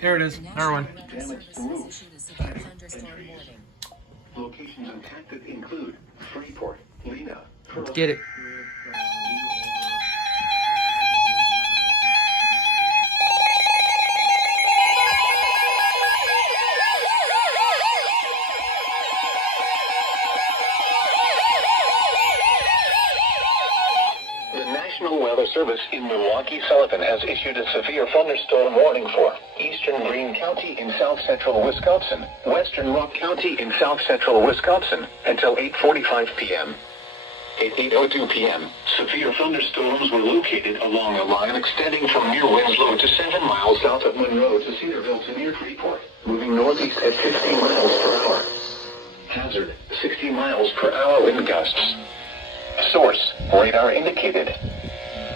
There it is. Another one. Locations impacted include Freeport, Lena, Let's get it. The National Weather Service in Milwaukee, Sullivan has issued a severe thunderstorm warning for eastern Greene County in south-central Wisconsin, western Rock County in south-central Wisconsin, until 8:45 p.m. At 8:02 p.m., severe thunderstorms were located along a line extending from near Winslow to 7 miles south of Monroe to Cedarville to near Freeport, moving northeast at 50 miles per hour. Hazard, 60 miles per hour wind gusts. Source, radar indicated.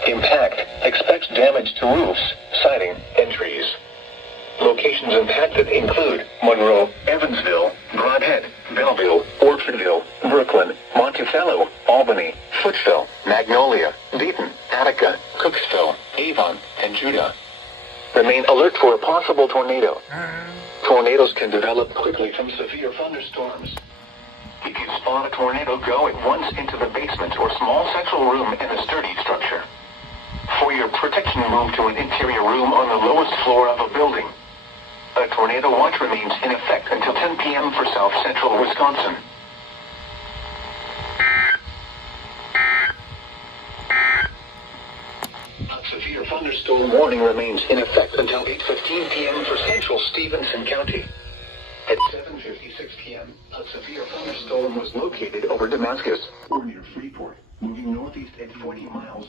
Impact, expect damage to roofs, siding, and trees. Locations impacted include Monroe, Evansville, Brodhead, Belleville, Orfordville, Brooklyn, Monticello, Albany, Footsville, Magnolia, Dayton, Attica, Cooksville, Avon, and Judah. Remain alert for a possible tornado. Tornadoes can develop quickly from severe thunderstorms. If you spot a tornado, go at once into the basement or small central room in a sturdy structure. For your protection, move to an interior room on the lowest floor of a building. A tornado watch remains in effect until 10 p.m. for south central Wisconsin. A severe thunderstorm warning remains in effect until 8:15 p.m. for central Stevenson County. At 7:56 p.m., a severe thunderstorm was located over Damascus, or near Freeport, moving northeast at 40 miles